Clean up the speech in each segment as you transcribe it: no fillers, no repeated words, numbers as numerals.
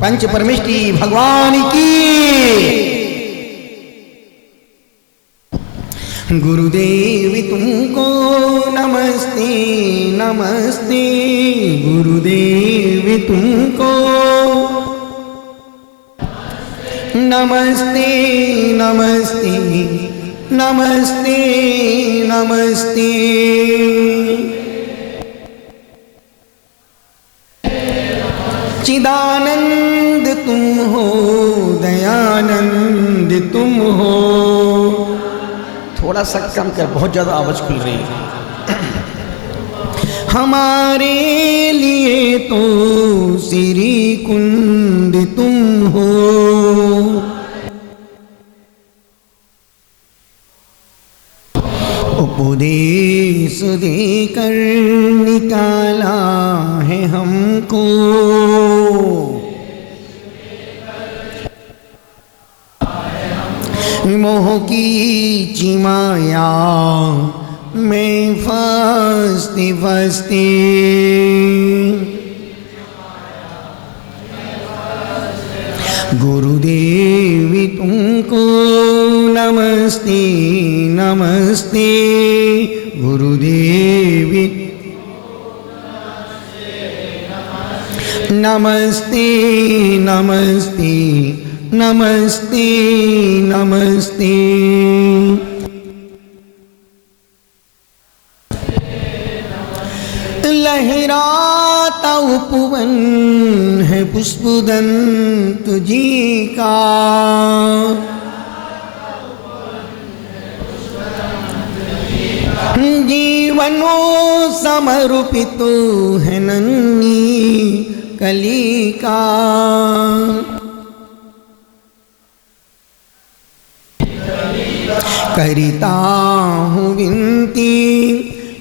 पंच परमेष्टि भगवान की। गुरुदेव तुमको नमस्ते नमस्ते, गुरुदेव तुमको नमस्ते नमस्ते नमस्ते नमस्ते। चिदानंद तुम हो, दयानंद तुम हो। थोड़ा सा कम कर, बहुत ज्यादा आवाज खुल रही है। हमारे लिए तो श्री कुंड तुम हो, उपदेश देकर निकाला है हमको। मोह की चिमाया में फंसते फंसते, गुरुदेव तुमको नमस्ते नमस्ते, गुरुदेव नमस्ते नमस्ते नमस्ते नमस्ते। लहराता उपवन है पुष्पदंत जी का, जीवनों समर्पित है नन्ही कली का। करता हूँ विनती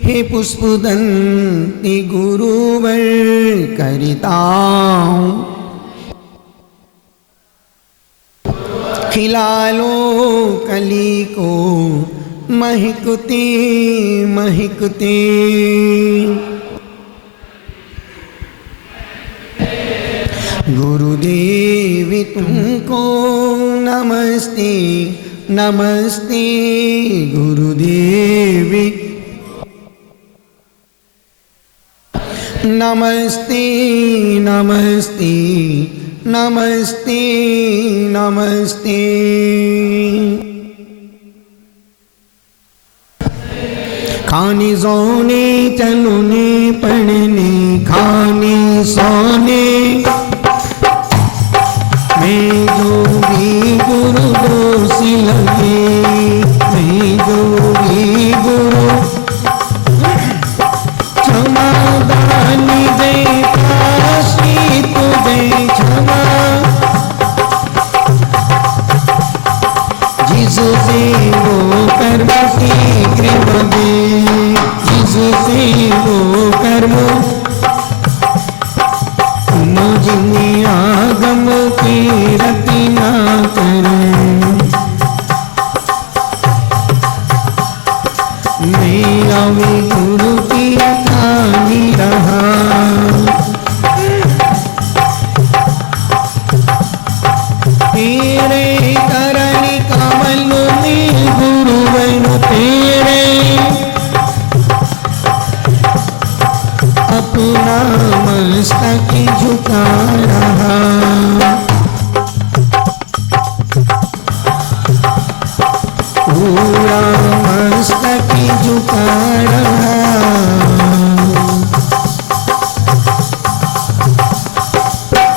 हे पुष्पदंती गुरुवर, करता हूँ खिला लो कली को महकते महकते। गुरुदेव तुमको नमस्ते नमस्ते, गुरुदेव नमस्ते नमस्ते नमस्ते नमस्ते। खाने सोने चलने पढ़ने खाने सोने मैं जो भी गुरु दोष लगे, मैं जो भी गुरु क्षमा दानी दे काशी तो दे क्षमा। जिससे वो कर्म शीघ्र बने, जिससे वो कर्म मुझे आगम की रति ना करे। मैं आवे गुरु की कहानी रहा, तेरे करण कमल में गुरुवन तेरे अपना मस्तक झुका रहा। पूरा मस्तक झुका रहा।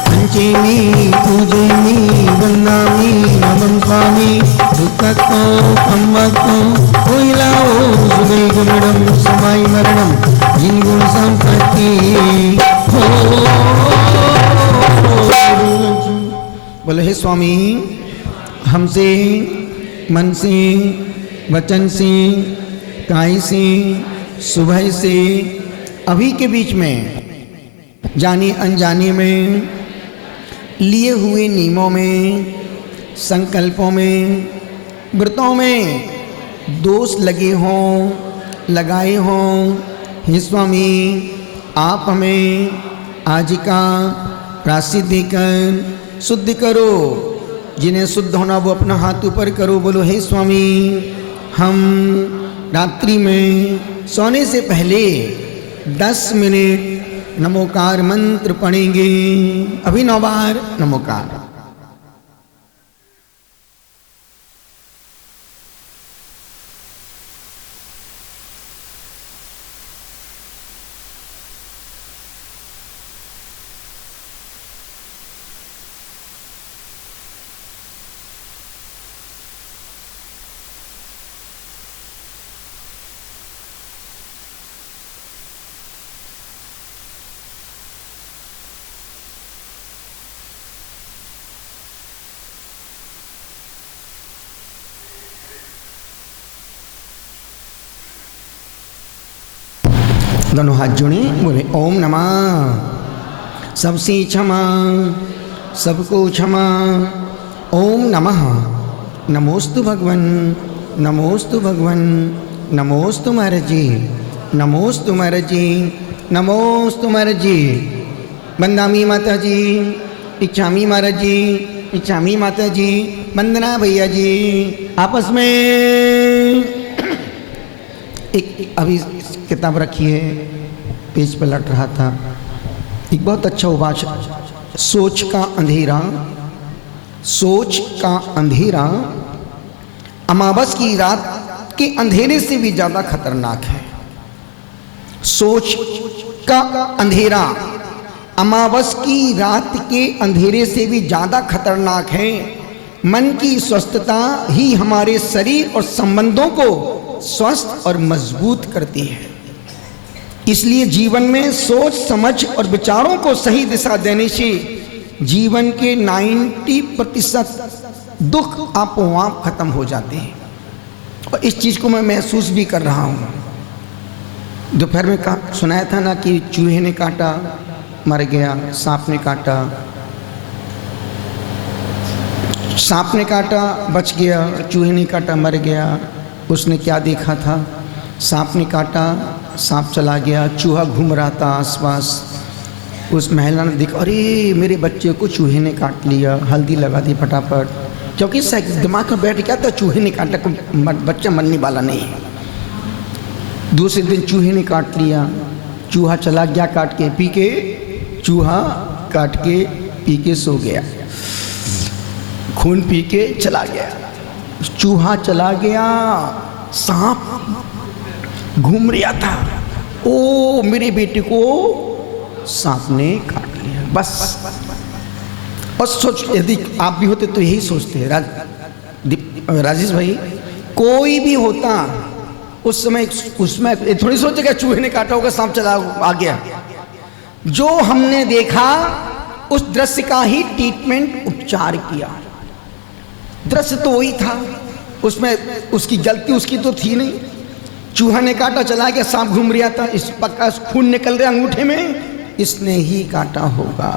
पंचमी पूजनी वंदनामि नमं स्वामी, दुःखको कम्मको कोइलाओ सुबह गुमड़म समा जन्माय मरणम जिन गुण संपत्ति हो। बोले हे स्वामी, हमसे मन से, वचन से, काय से, सुबह से, अभी के बीच में, जाने अनजाने में, लिए हुए नियमों में, संकल्पों में, व्रतों में दोष लगे हों, लगाए हों, हे स्वामी आप हमें आज का प्रायश्चित देकर शुद्ध करो। जिन्हें शुद्ध होना वो अपना हाथ ऊपर करो। बोलो हे स्वामी, हम रात्रि में सोने से पहले 10 मिनट नमोकार मंत्र पढ़ेंगे। अभी 9 बार नमोकार। दोनों हाथ जोड़े, बोले ओम नमः। सबसे क्षमा, सबको क्षमा। ओम नमः। नमोस्तु भगवन, नमोस्तु भगवन, नमोस्तु महाराज जी, नमोस्तु महाराज जी, नमोस्तु महाराज जी। वंदामी माता जी, इच्छामी महाराज जी, इच्छामी माता जी, वंदना भैया जी। आपस में एक अभी किताब रखी है, पेज पर लट रहा था, एक बहुत अच्छा उवाच, सोच का अंधेरा, सोच का अंधेरा अमावस की रात के अंधेरे से भी ज्यादा खतरनाक है। सोच का अंधेरा अमावस की रात के अंधेरे से भी ज्यादा खतरनाक है। मन की स्वस्थता ही हमारे शरीर और संबंधों को स्वस्थ और मजबूत करती है। इसलिए जीवन में सोच समझ और विचारों को सही दिशा देने से जीवन के 90% दुख आपो आप खत्म हो जाते हैं। और इस चीज को मैं महसूस भी कर रहा हूं। दोपहर में सुनाया था ना कि चूहे ने काटा मर गया, सांप ने काटा, सांप ने काटा बच गया, चूहे ने काटा मर गया। उसने क्या देखा था? सांप ने काटा, सांप चला गया, चूहा घूम रहा था आसपास। उस महिला ने देखा, अरे मेरे बच्चे को चूहे ने काट लिया, हल्दी लगा दी फटाफट, क्योंकि दिमाग में बैठ गया था चूहे ने काटा, बच्चा मरने वाला नहीं है। दूसरे दिन चूहे ने काट लिया, चूहा चला गया काट के पी के, चूहा काट के पी के सो गया, खून पी के चला गया। चूहा चला गया, सांप घूम रहा था, ओ मेरे बेटे को सांप ने काट लिया, बस। और सोच, यदि आप भी होते तो यही सोचते। राजेश भाई, कोई भी होता उस समय उसमें थोड़ी सोचेगा चूहे ने काटा होगा, सांप चला आ गया। जो हमने देखा उस दृश्य का ही ट्रीटमेंट उपचार किया। दृश्य तो वही था, उसमें उसकी गलती उसकी तो थी नहीं। चूहा ने काटा, चला गया, सांप घूम रहा था, इस पक्का खून निकल रहा अंगूठे में, इसने ही काटा होगा।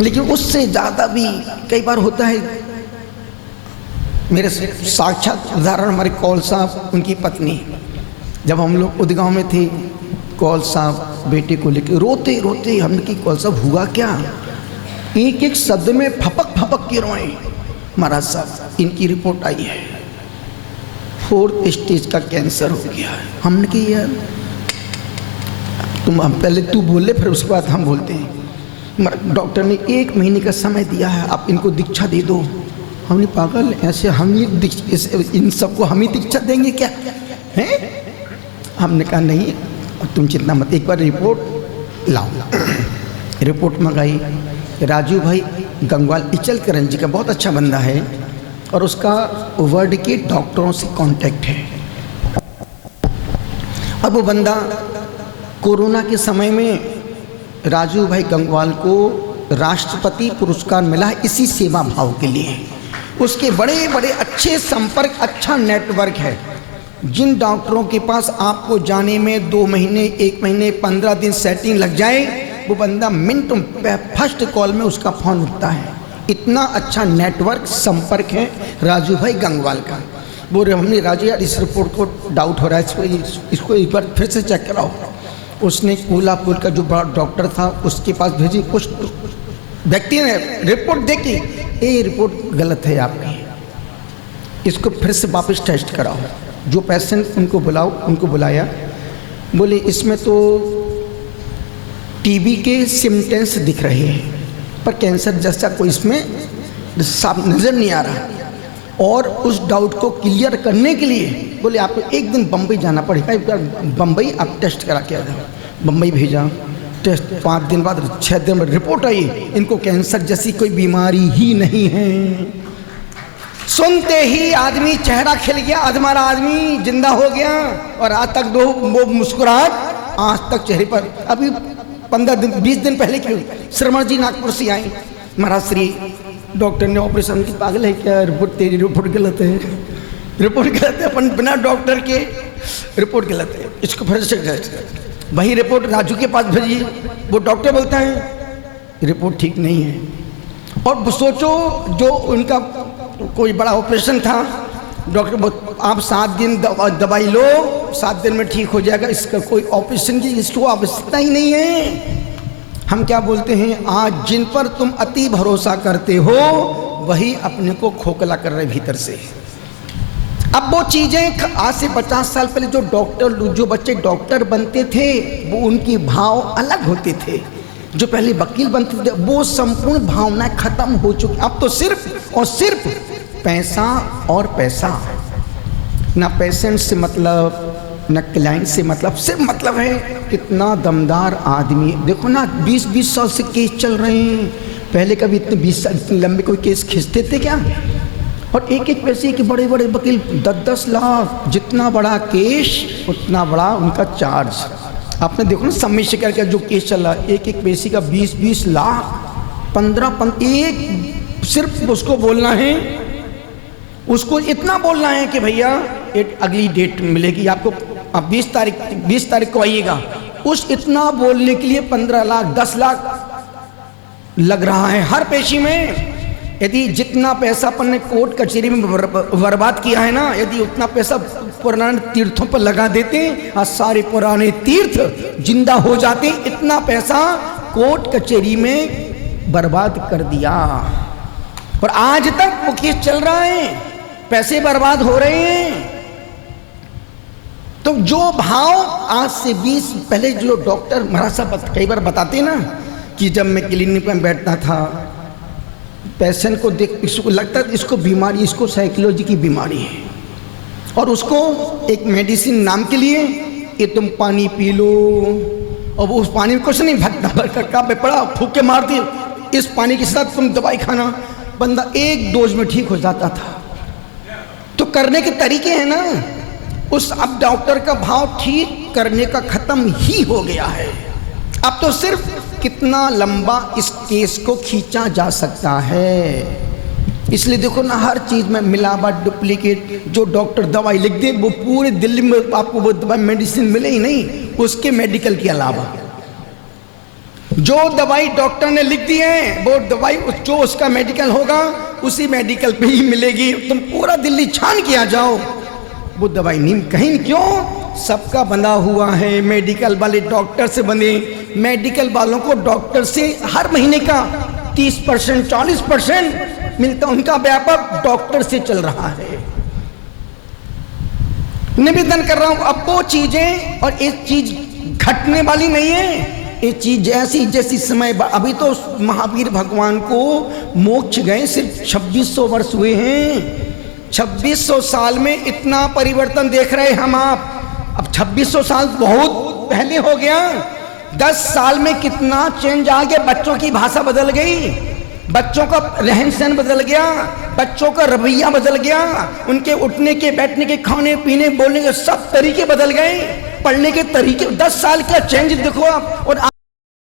लेकिन उससे ज्यादा भी कई बार होता है। मेरे साक्षात उदाहरण हमारे कौल साहब, उनकी पत्नी, जब हम लोग उदगांव में थे, कौल साहब बेटे को लेकर रोते रोते, हमने की कौल साहब हुआ क्या? एक एक शब्द में फपक फपक के रोए। महाराज साहब इनकी रिपोर्ट आई है, 4th स्टेज का कैंसर हो गया है। हमने कि यार तुम, हम पहले तू बोले फिर उसके बाद हम बोलते हैं। डॉक्टर ने 1 महीने का समय दिया है, आप इनको दीक्षा दे दो। हमने, पागल ऐसे हम इन सबको हम ही दीक्षा देंगे क्या हैं? हमने कहा नहीं, तुम चिंता मत, एक बार रिपोर्ट लाओ। रिपोर्ट मंगाई। राजू भाई गंगवाल इचलकरंजी जी का बहुत अच्छा बंदा है, और उसका वर्ल्ड के डॉक्टरों से कांटेक्ट है। अब वो बंदा कोरोना के समय में राजू भाई गंगवाल को राष्ट्रपति पुरस्कार मिला है इसी सेवा भाव के लिए। उसके बड़े बड़े अच्छे संपर्क, अच्छा नेटवर्क है। जिन डॉक्टरों के पास आपको जाने में 2 महीने, 1 महीने, 15 दिन सेटिंग लग जाए, वो बंदा मिनट फर्स्ट कॉल में उसका फोन उठता है। इतना अच्छा नेटवर्क, संपर्क है राजू भाई गंगवाल का। बोले हमने राजू यार इस रिपोर्ट को डाउट हो रहा है, इसको एक बार फिर से चेक कराओ। उसने कोल्हापुर का जो बड़ा डॉक्टर था उसके पास भेजी। कुछ व्यक्ति ने रिपोर्ट देखी, ये रिपोर्ट गलत है आपकी, इसको फिर से वापस टेस्ट कराओ। जो पेशेंट उनको बुलाओ, उनको बुलाया, बोले इसमें तो टीबी के सिम्टम्स दिख रहे हैं पर कैंसर जैसा कोई इसमें साफ नज़र नहीं आ रहा। और उस डाउट को क्लियर करने के लिए बोले आपको एक दिन बम्बई जाना पड़ेगा, एक बार बम्बई आप टेस्ट करा के आ जाओ। बम्बई भेजा, टेस्ट 5 दिन बाद 6 दिन बाद रिपोर्ट आई, इनको कैंसर जैसी कोई बीमारी ही नहीं है। सुनते ही आदमी चेहरा खिल गया, अधमरा आदमी जिंदा हो गया। और आज तक वो मुस्कुराहट आज तक चेहरे पर। अभी 15 दिन 20 दिन पहले की श्रवण जी नागपुर से आए, महाराज श्री डॉक्टर ने ऑपरेशन की, पागल है क्या, रिपोर्ट तेरी रिपोर्ट गलत है, रिपोर्ट गलत है, अपन बिना डॉक्टर के रिपोर्ट गलत है, इसको फिर से। वही रिपोर्ट राजू के पास भेजी, वो डॉक्टर बोलता है रिपोर्ट ठीक नहीं है। और सोचो जो उनका कोई बड़ा ऑपरेशन था, डॉक्टर आप 7 दिन दवाई लो, 7 दिन में ठीक हो जाएगा, इसका कोई ऑपरेशन की इसको आवश्यकता ही नहीं है। हम क्या बोलते हैं, आज जिन पर तुम अति भरोसा करते हो वही अपने को खोखला कर रहे भीतर से। अब वो चीजें आज से 50 साल पहले जो डॉक्टर, जो बच्चे डॉक्टर बनते थे वो उनके भाव अलग होते थे। जो पहले वकील बनते थे वो संपूर्ण भावनाएं खत्म हो चुकी। अब तो सिर्फ और सिर्फ पैसा और पैसा, ना पेशेंट से मतलब, न क्लाइंट से मतलब, सिर्फ मतलब है कितना दमदार आदमी। देखो ना 20-20 साल से केस चल रहे हैं, पहले कभी इतने 20 साल इतने लंबे कोई केस खींचते थे क्या? और एक पैसे के बड़े बड़े वकील 10-10 लाख, जितना बड़ा केस उतना बड़ा उनका चार्ज। आपने देखो ना सम्मी शिकार का जो केस चल रहा है, एक पैसे का 20-20 लाख, 15 एक सिर्फ उसको बोलना है, उसको इतना बोलना है कि भैया एक अगली डेट मिलेगी आपको, आप 20 तारीख को आइएगा। उस इतना बोलने के लिए 15 लाख 10 लाख लग रहा है हर पेशी में। यदि जितना पैसा अपन ने कोर्ट कचहरी में बर्बाद किया है ना, यदि उतना पैसा पुराने तीर्थों पर लगा देते और सारे पुराने तीर्थ जिंदा हो जाते, इतना पैसा कोर्ट कचहरी में बर्बाद कर दिया। और आज तक वो केस चल रहा है, पैसे बर्बाद हो रहे हैं। तो जो भाव आज से 20 पहले जो डॉक्टर महाराज साहब कई बार बताते ना कि जब मैं क्लिनिक में बैठता था, पेशेंट को देख इसको लगता था इसको बीमारी, इसको साइकोलॉजी की बीमारी है, और उसको एक मेडिसिन नाम के लिए कि तुम पानी पी लो, और वो उस पानी में कुछ नहीं भटका पे पड़ा, फूक के मारती, इस पानी के साथ तुम दवाई खाना, बंदा एक डोज में ठीक हो जाता था। तो करने के तरीके हैं ना, उस अब डॉक्टर का भाव ठीक करने का खत्म ही हो गया है। अब तो सिर्फ कितना लंबा इस केस को खींचा जा सकता है। इसलिए देखो ना हर चीज में मिलावट, डुप्लीकेट। जो डॉक्टर दवाई लिख दे वो पूरे दिल्ली में आपको वो दवाई मेडिसिन मिले ही नहीं, उसके मेडिकल के अलावा जो दवाई डॉक्टर ने लिख दी है वो दवाई जो उसका मेडिकल होगा उसी मेडिकल पे ही मिलेगी। तुम पूरा दिल्ली छान के आ जाओ, वो दवाई नहीं कहीं। क्यों? सबका बंधा हुआ है, मेडिकल वाले डॉक्टर से बंधे। मेडिकल वालों को डॉक्टर से हर महीने का 30% 40% मिलता, उनका व्यापार डॉक्टर से चल रहा है। निवेदन कर रहा हूं, अब वो चीजें और एक चीज घटने वाली नहीं है। ये चीज जैसी जैसी समय, अभी तो महावीर भगवान को मोक्ष गए सिर्फ 2600 वर्ष हुए हैं। 2600 साल में इतना परिवर्तन देख रहे हम आप। अब 2600 साल बहुत पहले हो गया, 10 साल में कितना चेंज आ गया। बच्चों की भाषा बदल गई, बच्चों का रहन सहन बदल गया, बच्चों का रवैया बदल गया, उनके उठने के, बैठने के, खाने पीने, बोलने के सब तरीके बदल गए। पढ़ने के तरीके 10 साल का चेंज देखो आप। और